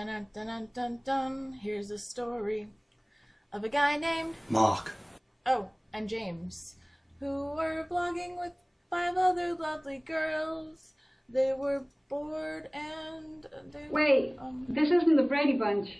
Dun, dun, dun, dun, dun. Here's a story of a guy named Mark. Oh, and James, who were vlogging with 5 other lovely girls. They were bored and they Wait, this isn't the Brady Bunch.